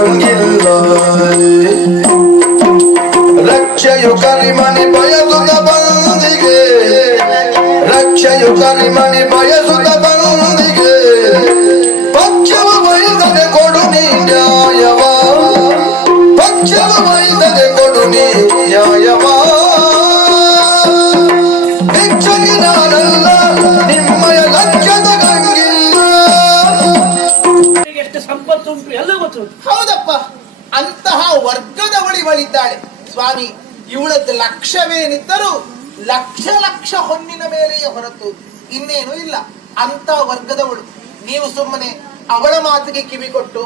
ಗಂಗಿಲ್ಲ ರಕ್ಷೆಯು ಕರಿಮಣಿ ಬಯಸುತ್ತ ಬಂದಿಗೆ ರಕ್ಷೆಯು ಕರಿಮಣಿ ಬಯಸುತ್ತ ಬಂದಿಗೆ ಪಕ್ಷವ ಬಯಸದೆ ಕೊಡು ನೀ ನ್ಯಾಯವ ಪಕ್ಷವ ಬಯಸದೆ ಕೊಡು ನೀ ನ್ಯಾಯವ ಭಿಕ್ಷಗೆ ನಾನಲ್ಲ ನಿಮ್ಮಯ ಲಕ್ಷ್ಯದ ಗಂಗಿಲ್ಲ. ಎಷ್ಟು ಸಂಪತ್ತು ಉಂಟು ಎಲ್ಲ ಗೊತ್ತು. ಹೌದಪ್ಪ, ಅಂತಹ ವರ್ಗದವಳಿದ್ದಾಳೆ ಸ್ವಾಮಿ. ಇವಳದ್ದು ಲಕ್ಷವೇನಿದ್ದರೂ ಲಕ್ಷ ಲಕ್ಷ ಹೊನ್ನಿನ ಮೇಲೆಯೇ ಹೊರತು ಇನ್ನೇನು ಇಲ್ಲ. ಅಂತ ವರ್ಗದವಳು. ನೀವು ಸುಮ್ಮನೆ ಅವಳ ಮಾತಿಗೆ ಕಿವಿ ಕೊಟ್ಟು